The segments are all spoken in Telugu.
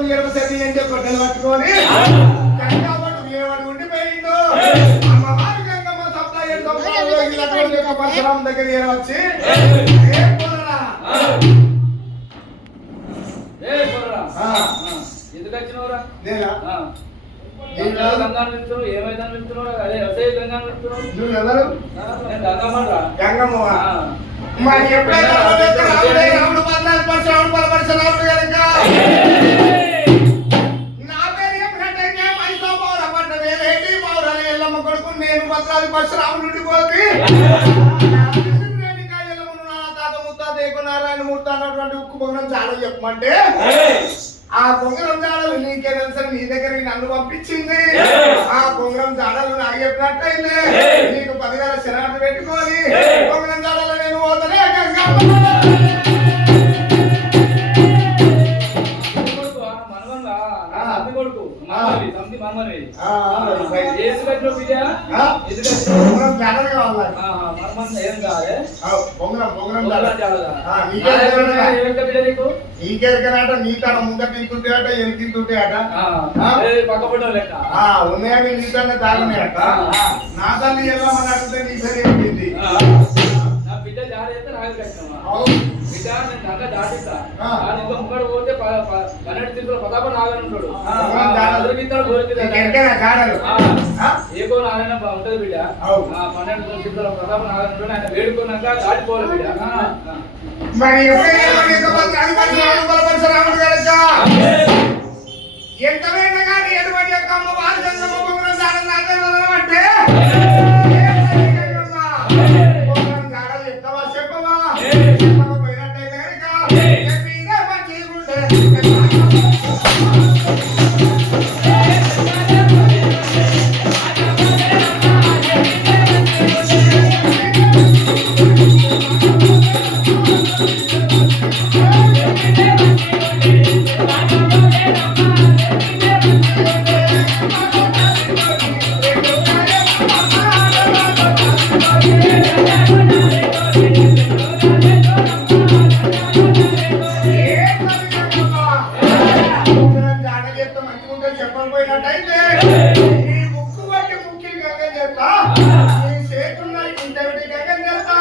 పట్టుకొని ఎడమ సరి అని చెప్పి గొడ్డలు పట్టుకొని గంగావడు ఏవాడు ఉండిపోయిండు అమ్మవారు గంగమ్మ సప్తా ఏడు సంవత్సరాలు ఇలాంటి యొక్క పరశురాం దగ్గర ఏం పోలరా? ఏ ఆ. ఎందుకు వచ్చినవరా నేనా? గంగా గంగాను వెళ్తున్నావు ఏమైందని వెళ్తున్నావు అదే అదే గంగాను వెళ్తున్నావు నువ్వు ఎవరు నేను గంగమ్మరా గంగమ్మవా మరి ఎప్పుడైనా రాముడు యొక్క రాముడే, రాముడు పద్నాలుగు పరశురాముడు పరపరశురాముడు కనుక అన్నటువంటి ఉక్కు పొంగడం చాలా చెప్పమంటే ఆ పొంగరం జాడలు నీకే తెలుసు నీ దగ్గరికి నన్ను పంపించింది. ఆ పొంగరం జాడలు నాకు చెప్పినట్టయితే నీకు పదివేల శరణాలు పెట్టుకొని పొంగరం జాడలు నేను పోతనే నీకే నా దగ్గర తెలియదా? ఏమిటో బిడ్డ నీకు? నీకెరకనాట నీ కాడ ముందట ఇంతుంటే అట అట? ఏ లెక్క. ఉన్నాయని నీ తన్న తాగనేట నా తల్లి వెళ్ళమని అడిగితే నీ సరి నా బిడ్డ నాకు బిడ్డ నేను గంగ దాటిస్తా. ఆ. పన్నెండు తిరుగులు పదాప నాగని ఉంటాడు? ఏకో నారాయణ ఉంటది బిడ్డ? పన్నెండు తిరుగుల ప్రతాప నాగని ఉంటాడు. ఆయన వేడుకున్నాక దాటిపోవాలి బిడ్డ. ఆ. మరి ఎప్పుడైనా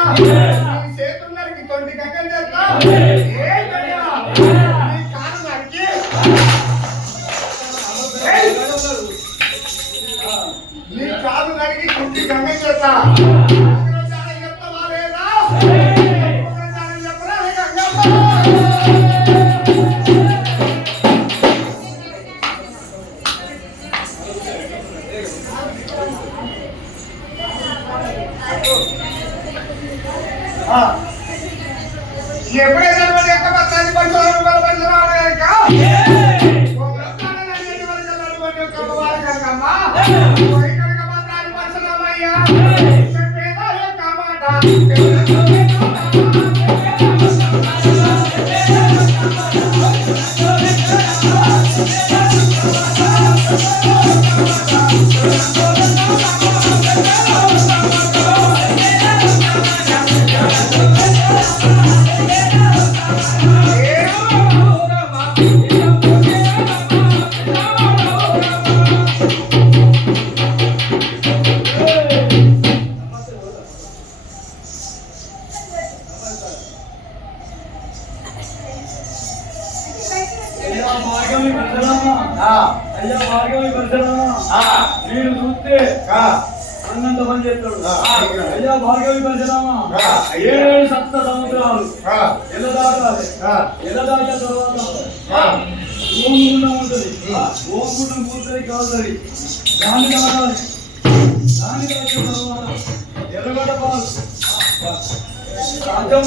చేస్తా ఈ చేతున్నరికి తొంటి గంగ చేస్తా ఏ! నీ కాలు నరికి. కుంటి గంగ చేస్తా ఉగ్రజాలం చెప్తావా ఎప్పుడైతే యొక్క కనుక? ఓ బ్రహ్మాండం అనేటి వల్ల అయ్యా భార్గవి పరశురామ నేను చూస్తే ఆ, అన్నంత పని చేస్తాడు అయ్యా భార్గవి పరశురామ. ఏడు సప్త ఆ, ఎలా దాటాలి ఎలా దాటిన తర్వాత. ఓంగుండం ఉంటుంది ఓంగుండం పూర్తయి కావాలి దాన్ని దాటాలి దాన్ని దాటిన తర్వాత ఎర్రగడ్డ పాలు రాజ్యం